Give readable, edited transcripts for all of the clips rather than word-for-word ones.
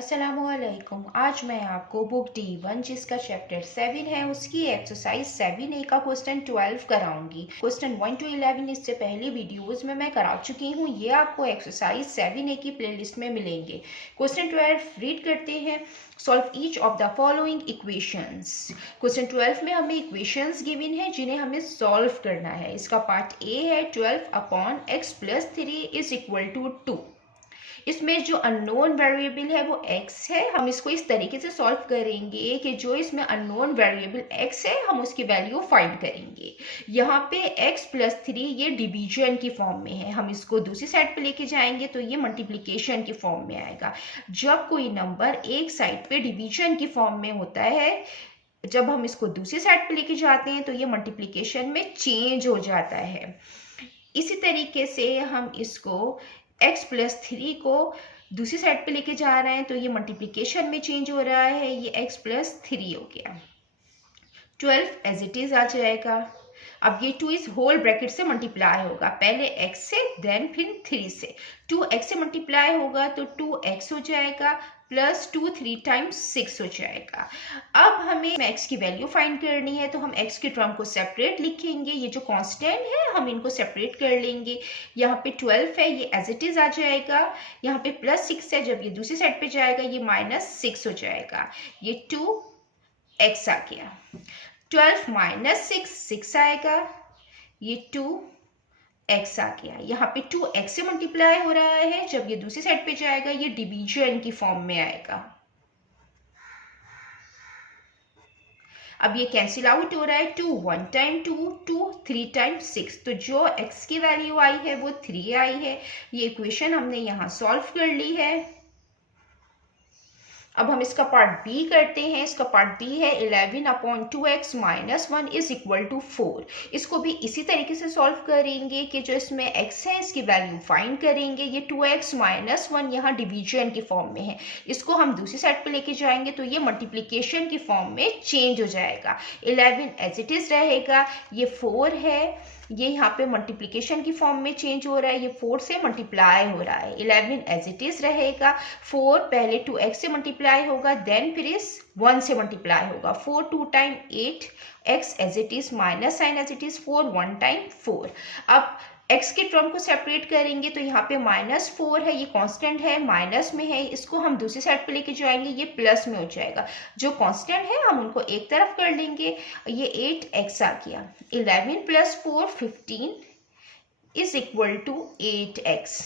अस्सलामुअलैकुम। आज मैं आपको बुक D1 जिसका चैप्टर 7 है उसकी एक्सरसाइज 7A का क्वेश्चन 12 कराऊंगी। क्वेश्चन 1 to 11 इससे पहले वीडियोस में मैं करा चुकी हूँ। ये आपको एक्सरसाइज 7A की प्लेलिस्ट में मिलेंगे। क्वेश्चन 12 रीड करते हैं। Solve each of the following equations. Question 12 में हमें इक्वेशंस गिवन है जिन्हें हमें सॉल्व करना है। इसका पार्ट ए है 12/x+3 इज इक्वल टू 2। इसमें जो अननोन वेरिएबल है वो x है। हम इसको इस तरीके से सॉल्व करेंगे कि जो इसमें अननोन वेरिएबल x है हम उसकी वैल्यू फाइंड करेंगे। यहाँ पे x+3 ये डिवीजन की फॉर्म में है। हम इसको दूसरी साइड पे लेके जाएंगे तो ये मल्टीप्लिकेशन की फॉर्म में आएगा। जब कोई नंबर एक साइड पे डिवीजन की फॉर्म में होता है, जब हम इसको दूसरी साइड पे लेके जाते हैं तो ये मल्टीप्लिकेशन में चेंज हो जाता है। इसी तरीके से हम इसको x+3 को दूसरी साइड पे लेके जा रहे हैं तो ये मल्टीप्लिकेशन में चेंज हो रहा है। ये x+3 हो गया। 12 एज इट इज आ जाएगा। अब ये 2 इस होल ब्रैकेट से मल्टीप्लाई होगा, पहले x से देन फिर 3 से। 2x से मल्टीप्लाई होगा तो 2x हो जाएगा प्लस 2 3 टाइम्स 6 हो जाएगा। अब हमें x की वैल्यू फाइंड करनी है तो हम x के टर्म को सेपरेट लिखेंगे। ये जो कांस्टेंट है हम इनको सेपरेट कर लेंगे। यहाँ पे 12 है, ये एज इट इज आ जाएगा। यहाँ पे प्लस 6 है, जब ये दूसरी साइड पे जाएगा ये -6 हो जाएगा। ये 2x आ गया। 12 माइनस 6 आएगा। ये 2x आ गया। यहाँ पे 2x से मल्टीप्लाई हो रहा है, जब ये दूसरी साइड पे जाएगा ये डिवीजन की फॉर्म में आएगा। अब ये कैंसिल आउट हो रहा है। 2 1 टाइम 2, 2 3 टाइम्स 6, तो जो x की वैल्यू आई है वो 3 आई है। ये इक्वेशन हमने यहाँ सॉल्व कर ली है। अब हम इसका पार्ट बी करते हैं। इसका पार्ट बी है 11/2x - 1 इज इक्वल टू 4। इसको भी इसी तरीके से सॉल्व करेंगे कि जो इसमें x है इसकी वैल्यू फाइंड करेंगे। ये 2x - 1 यहाँ डिवीजन की फॉर्म में है। इसको हम दूसरी साइड पे लेके जाएंगे तो ये मल्टीप्लिकेशन की फॉर्म में चेंज हो जाएगा। 11 एज इट इज रहेगा। ये 4 है, ये यहाँ पे मल्टीप्लिकेशन की फॉर्म में चेंज हो रहा है। ये 4 से मल्टीप्लाई हो रहा है। 11 एज इट इज रहेगा। 4 पहले 2x से मल्टीप्लाई होगा, देन फिर इस 1 से मल्टीप्लाई होगा। 4 2 time 8, x as it is minus sign as it is 4 1 time 4। अब x के टर्म को सेपरेट करेंगे तो यहाँ पे -4 है, ये कांस्टेंट है, माइनस में है। इसको हम दूसरी साइड पे लेके जाएंगे, ये प्लस में हो जाएगा। जो कांस्टेंट है हम उनको एक तरफ कर लेंगे। ये 8x आ गया। 11 + 4 15 इज इक्वल टू 8x।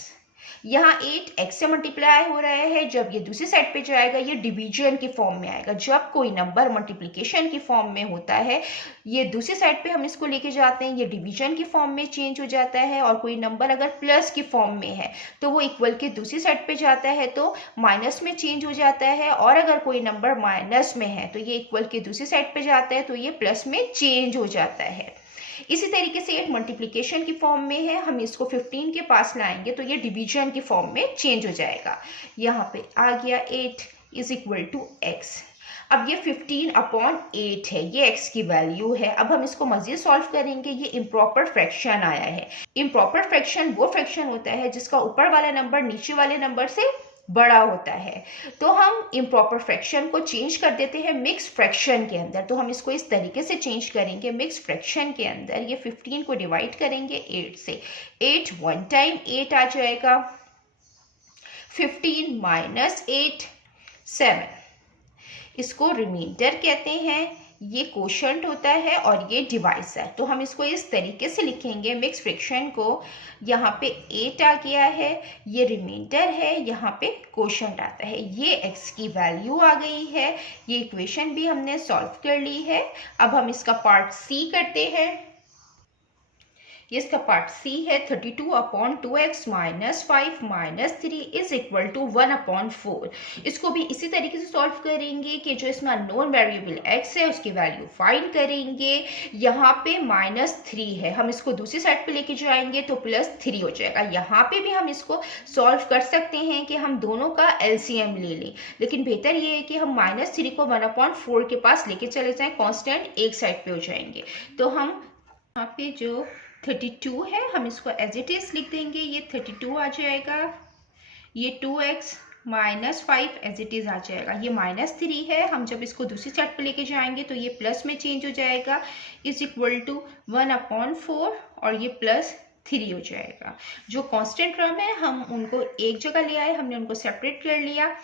यहाँ 8x से मल्टीप्लाई हो रहा है, जब ये दूसरी साइड पे जाएगा ये डिवीजन की फॉर्म में आएगा। जब कोई नंबर मल्टीप्लिकेशन की फॉर्म में होता है, ये दूसरी साइड पे हम इसको लेके जाते हैं, ये डिवीजन की फॉर्म में चेंज हो जाता है। और कोई नंबर अगर प्लस की फॉर्म में है तो वो इक्वल के दूसरी साइड पे जाता है तो माइनस में चेंज हो जाता है। और अगर कोई नंबर माइनस में है तो ये इक्वल के दूसरी साइड पे जाता है तो ये प्लस में चेंज हो जाता है। इसी तरीके से 8 मल्टीप्लिकेशन की फॉर्म में है, हम इसको 15 के पास लाएंगे तो ये डिवीजन की फॉर्म में चेंज हो जाएगा। यहाँ पे आ गया 8 इज इक्वल टू x। अब ये 15/8 है, ये x की वैल्यू है। अब हम इसको मजीद सॉल्व करेंगे। ये इम्प्रॉपर फ्रैक्शन आया है। इम्प्रॉपर फ्रैक्शन वो फ्रैक्शन होता है जिसका ऊपर वाला नंबर नीचे वाले नंबर से बड़ा होता है। तो हम इम्प्रॉपर फ्रैक्शन को चेंज कर देते हैं मिक्स फ्रैक्शन के अंदर। तो हम इसको इस तरीके से चेंज करेंगे। मिक्स फ्रैक्शन के अंदर ये 15 को डिवाइड करेंगे 8 से। 8 1 टाइम 8 आ जाएगा। 15 - 8 7। इसको रिमाइंडर कहते हैं। ये कोशंट होता है और ये डिवाइसर। तो हम इसको इस तरीके से लिखेंगे मिक्स फ्रैक्शन को। यहाँ पे 8 आ गया है, ये रिमाइंडर है, यहाँ पे कोशंट आता है। ये x की वैल्यू आ गई है। ये इक्वेशन भी हमने सॉल्व कर ली है। अब हम इसका पार्ट सी करते हैं। ये इसका पार्ट सी है 32/2x - 5 - 3 इज इक्वल टू 1/4। इसको भी इसी तरीके से सॉल्व करेंगे कि जो इसमें अननोन वेरिएबल x है उसकी वैल्यू फाइंड करेंगे। यहाँ पे -3 है, हम इसको दूसरी साइड पे लेके जाएंगे तो +3 हो जाएगा। यहाँ पे भी हम इसको सॉल्व कर सकते हैं कि हम दोनों का LCM ले लें, लेकिन बेहतर ये है कि हम -3 को 1/4 के पास लेके चले जाएं, कांस्टेंट एक साइड पे हो जाएंगे। तो हम यहाँ पे जो 32 है हम इसको एज इट इज लिख देंगे। ये 32 आ जाएगा। ये 2x -5 एज इट इज आ जाएगा। ये -3 है, हम जब इसको दूसरी साइड पे लेके जाएंगे तो ये प्लस में चेंज हो जाएगा, इज इक्वल टू 1/4 और ये +3 हो जाएगा। जो कांस्टेंट टर्म है हम उनको एक जगह ले आए, हमने उनको सेपरेट कर लिया।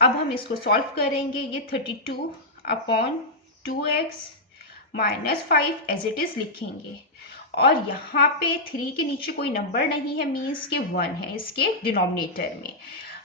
अब हम इसको सॉल्व करेंगे। ये 32/2x -5 एज इट इज लिखेंगे और यहाँ पे 3 के नीचे कोई नंबर नहीं है, मीन्स के 1 है इसके डिनोमिनेटर में।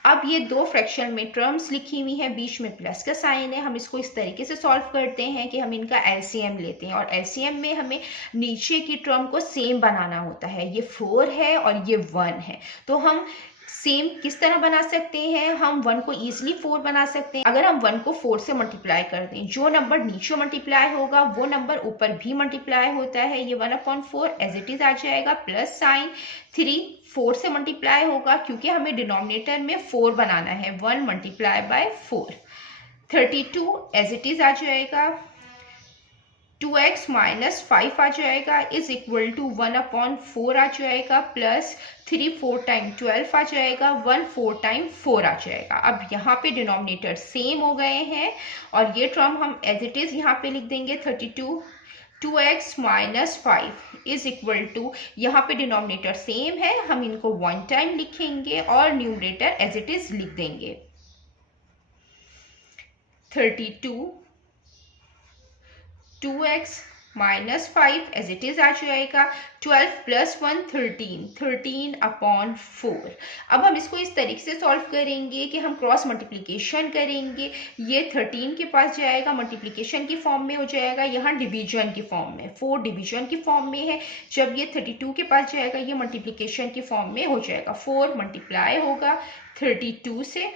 अब ये दो फ्रैक्शन में टर्म्स लिखी हुई हैं, बीच में प्लस का साइन है। हम इसको इस तरीके से सॉल्व करते हैं कि हम इनका एलसीएम लेते हैं और एलसीएम में हमें नीचे की टर्म को सेम बनाना होता है। ये 4 है और ये 1 है, तो हम सेम किस तरह बना सकते हैं? हम 1 को ईजिली 4 बना सकते हैं। अगर हम 1 को 4 से मल्टीप्लाई कर दें, जो नंबर नीचे मल्टीप्लाई होगा वो नंबर ऊपर भी मल्टीप्लाई होता है। ये 1/4 एज इट इज आ जाएगा, प्लस साइन 3 4 से मल्टीप्लाई होगा क्योंकि हमें डिनोमिनेटर में 4 बनाना है। 1 multiply by 4, 32 as it is आ जाएगा। 2x -5 आ जाएगा, इज इक्वल टू 1/4 आ जाएगा, प्लस 3 4 टाइम 12 आ जाएगा, 1 4 टाइम 4 आ जाएगा। अब यहाँ पे डिनोमिनेटर सेम हो गए हैं और ये टर्म हम एज इट इज यहाँ पे लिख देंगे। 32 2x -5 इज इक्वल टू, यहाँ पे डिनोमिनेटर सेम है, हम इनको 1 टाइम लिखेंगे और न्यूमरेटर एज इट इज लिख देंगे। 32 2x -5 एज इट इज आ जाएगा। 12 + 1 13, 13/4। अब हम इसको इस तरीके से सॉल्व करेंगे कि हम क्रॉस मल्टीप्लिकेशन करेंगे। ये 13 के पास जाएगा, मल्टीप्लिकेशन की फॉर्म में हो जाएगा, यहाँ डिवीजन की फॉर्म में, 4 डिवीजन की फॉर्म में है। जब ये 32 के पास जाएगा ये मल्टीप्लिकेशन की फॉर्म में हो जाएगा, 4 मल्टीप्लाई होगा 32 से।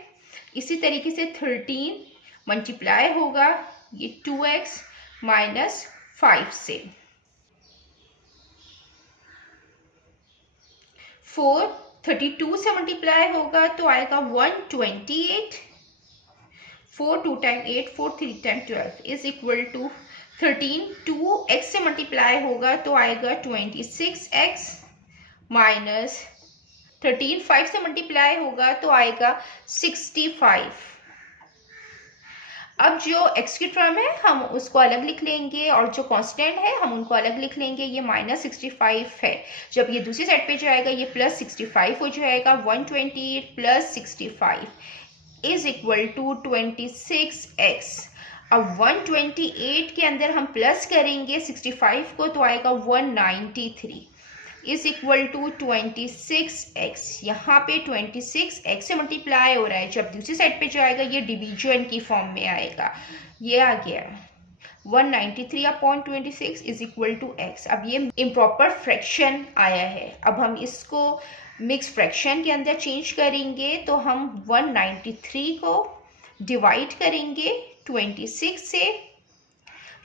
इसी तरीके से 13 मल्टीप्लाई होगा ये 2x -5 से। 4 32 से मल्टीप्लाई होगा तो आएगा 128। 4 2 time 8, 4 3 time 12 is equal to 13। 2x से मल्टीप्लाई होगा तो आएगा 26x माइनस 13। 5 से मल्टीप्लाई होगा तो आएगा 65। अब जो x की टर्म है हम उसको अलग लिख लेंगे और जो कांस्टेंट है हम उनको अलग लिख लेंगे। ये -65 है, जब ये दूसरी साइड पे जाएगा ये +65 हो जाएगा। 128 + 65 इज इक्वल टू 26x। अब 128 के अंदर हम प्लस करेंगे 65 को तो आएगा 193 इज इक्वल टू 26x। यहाँ पे 26x से मल्टीप्लाई हो रहा है, जब दूसरी साइड पे जाएगा ये डिवीजन की फॉर्म में आएगा। ये आ गया 193/26 इज इक्वल टू x। अब ये इम्प्रॉपर फ्रैक्शन आया है, अब हम इसको मिक्स फ्रैक्शन के अंदर चेंज करेंगे तो हम 193 को डिवाइड करेंगे 26 से।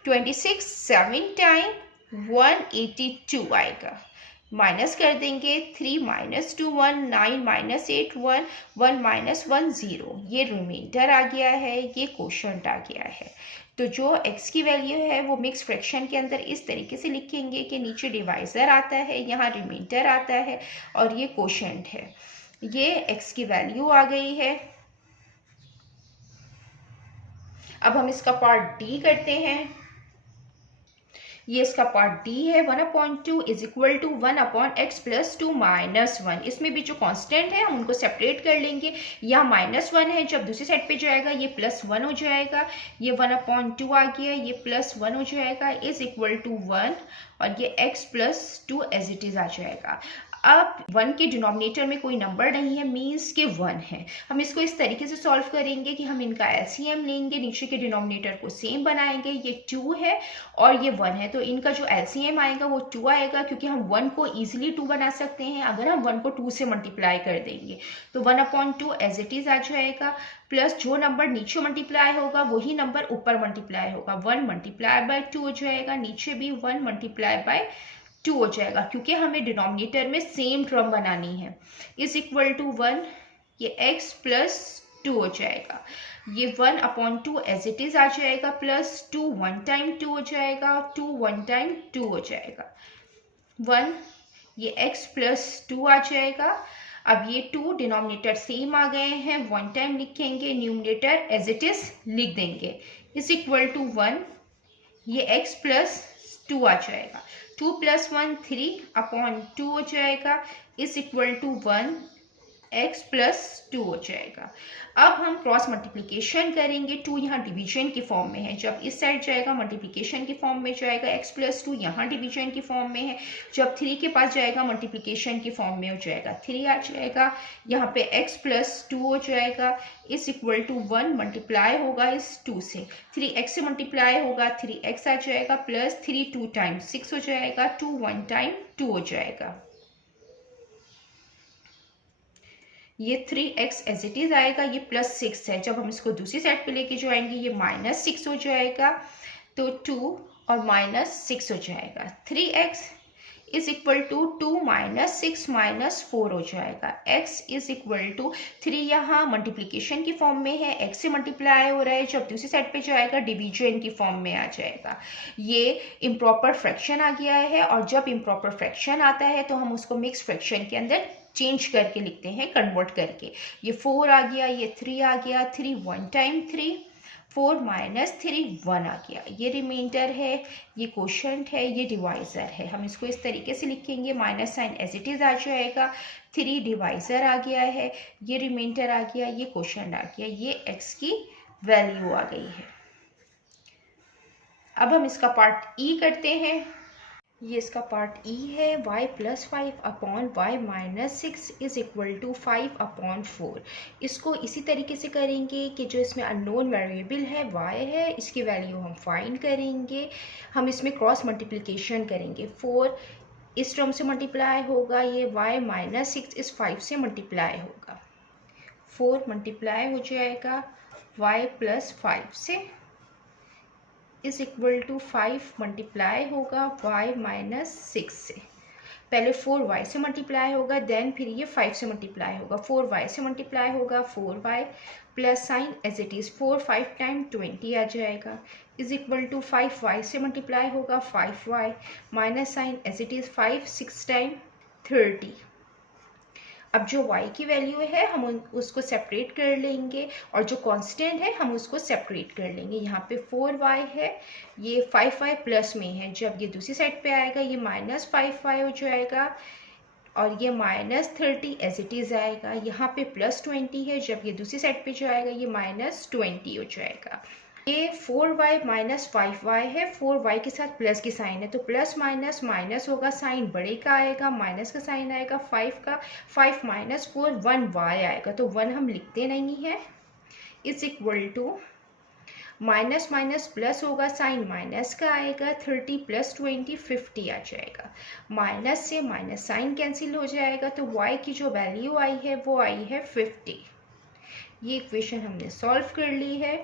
26 7 टाइम 182 आएगा, माइनस कर देंगे 3 - 2 1, 9 - 8 1, 1 - 1 0। ये रिमाइंडर आ गया है, ये कोशेंट आ गया है। तो जो x की वैल्यू है वो मिक्स फ्रैक्शन के अंदर इस तरीके से लिखेंगे कि नीचे डिवाइजर आता है, यहाँ रिमाइंडर आता है और ये कोशेंट है। ये x की वैल्यू आ गई है। अब हम इसका पार्ट डी करते हैं। ये इसका पार्ट डी है। 1/2 इज इक्वल टू 1/x + 2 - 1। इसमें भी जो कांस्टेंट है हम उनको सेपरेट कर लेंगे। यहाँ -1 है, जब दूसरी साइड पे जाएगा ये +1 हो जाएगा। ये 1/2 आ गया, ये +1 हो जाएगा इज इक्वल टू 1 और ये x + 2 एज इट इज आ जाएगा। अब 1 के डिनोमिनेटर में कोई नंबर नहीं है, मीन्स के 1 है। हम इसको इस तरीके से सॉल्व करेंगे कि हम इनका एलसीएम लेंगे, नीचे के डिनोमिनेटर को सेम बनाएंगे। ये 2 है और ये 1 है, तो इनका जो एलसीएम आएगा वो 2 आएगा क्योंकि हम 1 को ईजिली 2 बना सकते हैं। अगर हम 1 को 2 से मल्टीप्लाई कर देंगे तो 1/2 एज इट इज आ जाएगा, प्लस जो नंबर नीचे मल्टीप्लाई होगा वही नंबर ऊपर मल्टीप्लाई होगा। 1 × 2 हो जाएगा, नीचे भी 1 × 2 हो जाएगा क्योंकि हमें डिनोमिनेटर में सेम टर्म बनानी है। इज इक्वल टू 1, ये x + 2 हो जाएगा। ये 1/2 एज इट इज आ जाएगा, प्लस 2 1 टाइम 2 हो जाएगा, 2 1 टाइम 2 हो जाएगा। 1 ये x + 2 आ जाएगा। अब ये 2 डिनोमिनेटर सेम आ गए हैं, 1 टाइम लिखेंगे, न्यूमरेटर एज इट इज लिख देंगे, इज इक्वल टू 1, ये x प्लस 2 आ जाएगा, 2 + 1 3/2 हो जाएगा, इज इक्वल टू 1 x + 2 हो जाएगा। अब हम क्रॉस मल्टीप्लिकेशन करेंगे, 2 यहाँ डिवीजन की फॉर्म में है, जब इस साइड जाएगा मल्टीप्लिकेशन की फॉर्म में जाएगा, x + 2 यहाँ डिवीजन की फॉर्म में है, जब 3 के पास जाएगा मल्टीप्लिकेशन की फॉर्म में हो जाएगा, 3 आ जाएगा, यहाँ पे x + 2 हो जाएगा, इज इक्वल टू 1 मल्टीप्लाई होगा इस 2 से, 3x से मल्टीप्लाई होगा, 3x आ जाएगा, प्लस 3 2 टाइम्स 6 हो जाएगा, 2 1 टाइम 2 हो जाएगा, ये 3x एज इट इज आएगा, ये +6 है, जब हम इसको दूसरी साइड पे लेके जाएंगे ये -6 हो जाएगा, तो 2 और -6 हो जाएगा, 3x इज इक्वल टू 2 - 6 - 4 हो जाएगा, x इज इक्वल टू 3 यहाँ मल्टीप्लिकेशन की फॉर्म में है, x से मल्टीप्लाई हो रहा है, जब दूसरी साइड पे जाएगा डिवीजन की फॉर्म में आ जाएगा, ये इम्प्रॉपर फ्रैक्शन आ गया है, और जब इम्प्रॉपर फ्रैक्शन आता है तो हम उसको मिक्स फ्रैक्शन के अंदर चेंज करके लिखते हैं, कन्वर्ट करके, ये 4 आ गया, ये 3 आ गया, 3 1 टाइम 3, 4 - 3 1 आ गया, ये रिमाइंडर है, ये क्वोशंट है, ये डिवाइज़र है, हम इसको इस तरीके से लिखेंगे, minus sign as it is आ जाएगा, 3 डिवाइज़र आ गया है, ये रिमाइंडर आ गया, ये क्वोशंट आ गया, ये x की वैल्यू आ गई है। अब हम इसका पार्ट ई करते हैं, ये इसका पार्ट ई है, y + 5/y - 6 is equal to 5/4। इसको इसी तरीके से करेंगे कि जो इसमें अननोन वेरिएबल है y है, इसकी वैल्यू हम फाइंड करेंगे, हम इसमें क्रॉस मल्टीप्लिकेशन करेंगे, 4 इस टर्म से मल्टीप्लाई होगा, ये y - 6 इस 5 से मल्टीप्लाई होगा, 4 मल्टीप्लाई हो जाएगा y + 5 से, इज इक्वल टू 5 मल्टीप्लाई होगा y - 6 से, पहले 4y से मल्टीप्लाई होगा, देन फिर ये 5 से मल्टीप्लाई होगा, 4y से मल्टीप्लाई होगा, 4y plus sign as it is 4 5 time 20 आ जाएगा, इज इक्वल टू 5y से मल्टीप्लाई होगा, 5y minus sign as it is 5 6 time 30। अब जो y की वैल्यू है हम उसको सेपरेट कर लेंगे, और जो कांस्टेंट है हम उसको सेपरेट कर लेंगे, यहाँ पे 4y है, ये 5y प्लस में है, जब ये दूसरी साइड पे आएगा ये -5y हो जाएगा, और ये -30 एज इट इज़ आएगा, यहाँ पे +20 है, जब ये दूसरी साइड पे जाएगा ये -20 हो जाएगा, ये 4y - 5y है, 4y के साथ प्लस की साइन है, तो प्लस माइनस माइनस होगा, साइन बड़े का आएगा, माइनस का साइन आएगा 5 का, 5 - 4 1y आएगा, तो 1 हम लिखते नहीं है, is equal to minus minus plus होगा, साइन माइनस का आएगा, 30 + 20 50 आ जाएगा, माइनस से माइनस साइन कैंसिल हो जाएगा, तो y की जो वैल्यू आई है वो आई है 50। ये इक्वेशन हमने सॉल्व कर ली है।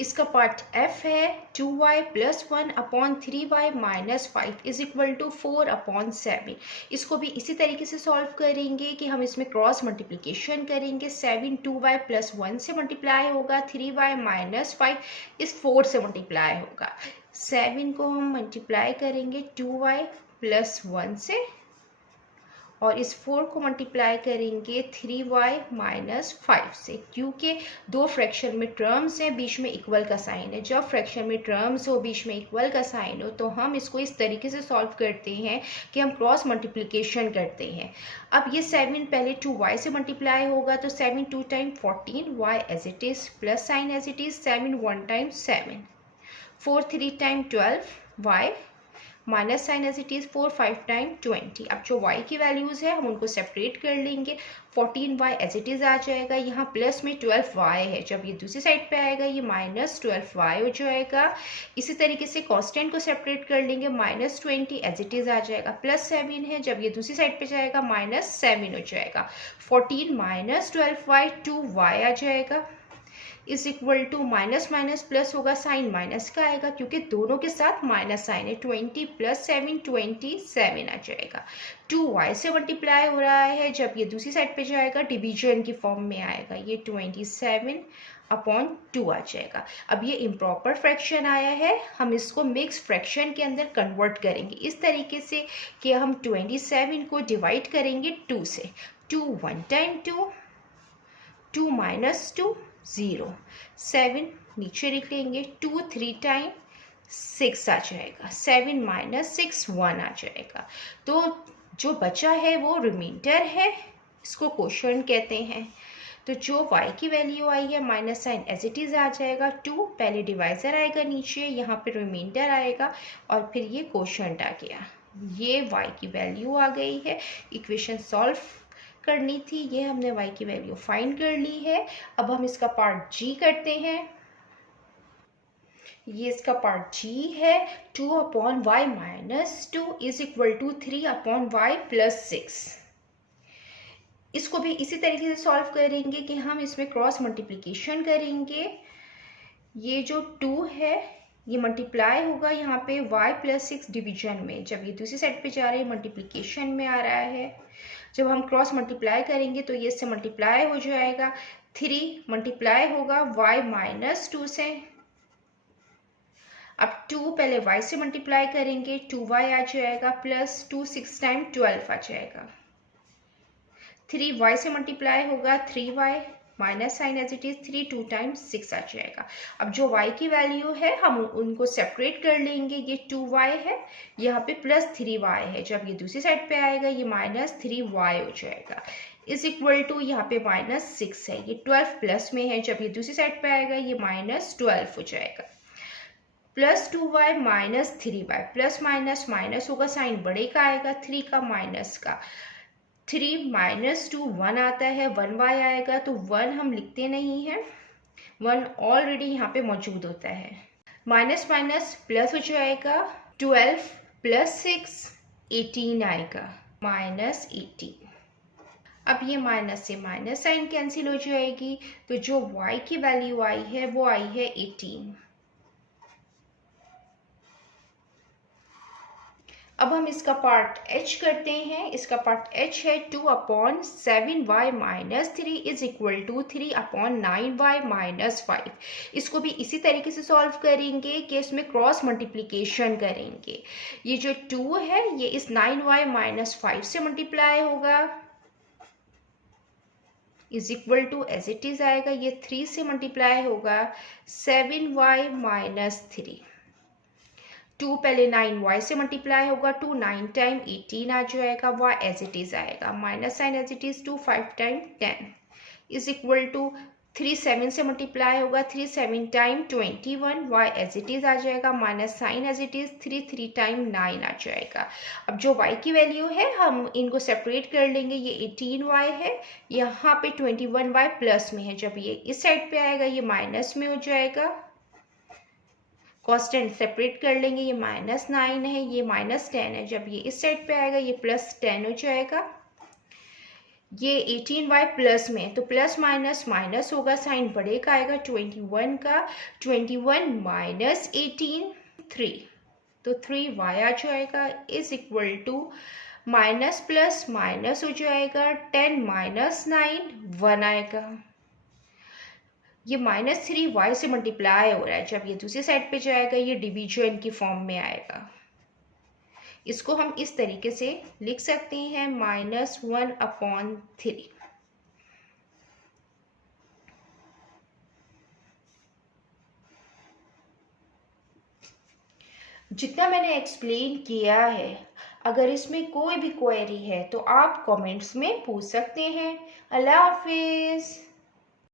इसका पार्ट f है, 2y + 1/3y - 5 is equal to 4/7। इसको भी इसी तरीके से सॉल्व करेंगे कि हम इसमें क्रॉस मल्टीप्लिकेशन करेंगे, 7 2y + 1 से मल्टीप्लाई होगा, 3y - 5 इस 4 से मल्टीप्लाई होगा, 7 को हम मल्टीप्लाई करेंगे 2y + 1 से, और इस 4 को मल्टीप्लाई करेंगे 3y - 5 से, क्योंकि दो फ्रैक्शन में टर्म्स हैं, बीच में इक्वल का साइन है, जब फ्रैक्शन में टर्म्स हो बीच में इक्वल का साइन हो तो हम इसको इस तरीके से सॉल्व करते हैं कि हम क्रॉस मल्टीप्लिकेशन करते हैं। अब ये 7 पहले 2y से मल्टीप्लाई होगा, तो 7 2 time 14, y as it is plus sign as it is, 7 1 time 7, 4 3 time 12, y minus sign as it is 4 5 time 20। अब जो y की वैल्यूज़ है हम उनको सेपरेट कर लेंगे, 14y एज इट इज़ आ जाएगा, यहाँ प्लस में 12y है, जब ये दूसरी साइड पे आएगा ये -12y हो जाएगा। इसी तरीके से कांस्टेंट को सेपरेट कर लेंगे, -20 एज इट इज़ आ जाएगा, +7 है, जब ये दूसरी साइड पे जाएगा -7 हो जाएगा, 14 - 12y 2y आ जाएगा, is equal to minus minus plus होगा, साइन माइनस का आएगा क्योंकि दोनों के साथ माइनस साइन है। 20 + 7 27 आ जाएगा। 2y से मल्टीप्लाई हो रहा है, जब ये दूसरी साइड पे जाएगा डिवीजन की फॉर्म में आएगा, ये 27/2 आ जाएगा। अब ये इम्प्रॉपर फ्रैक्शन आया है, हम इसको मिक्स फ्रैक्शन के अंदर कन्वर्ट करेंगे इस तरीके से कि हम 27 को डिवाइड करेंगे 2 से। 2 1 टाइम 2, 2 - 2 0, 7 नीचे लिख लेंगे, 2 3 टाइम 6 आ जाएगा, 7 - 6 1 आ जाएगा। तो जो बचा है वो रिमाइंडर है, इसको क्वोशिएंट कहते हैं। तो जो y की वैल्यू आई है minus sign as it is आ जाएगा, 2 पहले डिवाइजर आएगा नीचे, यहाँ पे रिमाइंडर आएगा और फिर ये क्वोशिएंट आ गया। ये y की वैल्यू आ गई है। इक्वेशन सॉल्व करनी थी, ये हमने y की वैल्यू फाइंड कर ली है। अब हम इसका पार्ट g करते हैं। ये इसका पार्ट g है। 2/y - 2 is equal to 3/y + 6। इसको भी इसी तरीके से सॉल्व करेंगे कि हम इसमें क्रॉस मल्टीप्लिकेशन करेंगे। ये जो 2 है ये मल्टीप्लाई होगा यहाँ पे y + 6 डिवीजन में, जब ये दूसरी साइड पे जा रहा है मल्टीप्लिकेशन में आ रहा है। जब हम क्रॉस मल्टीप्लाई करेंगे तो ये इससे मल्टीप्लाई हो जाएगा, 3 मल्टीप्लाई होगा y - 2 से। अब 2 पहले y से मल्टीप्लाई करेंगे, 2y आ जाएगा, प्लस 2 6 टाइम 12 आ जाएगा। 3y से मल्टीप्लाई होगा, 3y minus sign as it is, 3 2 time 6 आ जाएगा। अब जो y की वैल्यू है हम उनको सेपरेट कर लेंगे। ये 2y है, यहाँ पे प्लस 3y है, जब ये दूसरी साइड पे आएगा ये -3y हो जाएगा। इज इक्वल टू यहाँ पे -6 है, ये 12 प्लस में है, जब ये दूसरी साइड पे आएगा ये -12 हो जाएगा। Plus 2y - 3y, plus minus minus होगा, साइन बड़े का आएगा, 3 का माइनस का। 3 - 2 1 आता है, 1y आएगा, तो 1 हम लिखते नहीं हैं, 1 ऑलरेडी यहाँ पे मौजूद होता है। माइनस माइनस प्लस हो जाएगा, 12 + 6 18 आएगा, -18। अब ये माइनस से माइनस साइन कैंसिल हो जाएगी, तो जो y की वैल्यू आई है वो आई है 18। अब हम इसका पार्ट h करते हैं। इसका पार्ट h है 2/7y - 3 is equal to 3/9y - 5। इसको भी इसी तरीके से सॉल्व करेंगे कि इसमें क्रॉस मल्टीप्लिकेशन करेंगे। ये जो 2 है ये इस 9y - 5 से मल्टीप्लाई होगा, is equal to as it is आएगा, ये 3 से मल्टीप्लाई होगा, 7y - 3। 2 पहले 9y से मल्टीप्लाई होगा, 2 9 टाइम 18 आ जाएगा, y एज इट इज आएगा, minus sign as it is, 2 5 time 10 is equal to 3 7 से मल्टीप्लाई होगा, 3 7 time 21, y as it is आ जाएगा, minus sign as it is, 3 3 time 9 आ जाएगा। अब जो y की वैल्यू है हम इनको सेपरेट कर लेंगे, ये 18y है, यहाँ पे 21y प्लस में है, जब ये इस साइड पे आएगा ये माइनस में हो जाएगा। कॉन्स्टेंट सेपरेट कर लेंगे, ये -9 है, ये -10 है, जब ये इस साइड पे आएगा ये +10 हो जाएगा। ये 18y प्लस में है, तो प्लस माइनस माइनस होगा, साइन बड़े का आएगा, 21 का, 21 - 18 3, तो 3y आ जाएगा, is equal to minus plus minus हो जाएगा, 10 - 9 1 आएगा। ये -3y से मल्टीप्लाई हो रहा है, जब ये दूसरी साइड पे जाएगा ये डिवीजन की फॉर्म में आएगा। इसको हम इस तरीके से लिख सकते हैं, -1/3। जितना मैंने एक्सप्लेन किया है, अगर इसमें कोई भी क्वेरी है तो आप कमेंट्स में पूछ सकते हैं। अल्लाह हाफिज़।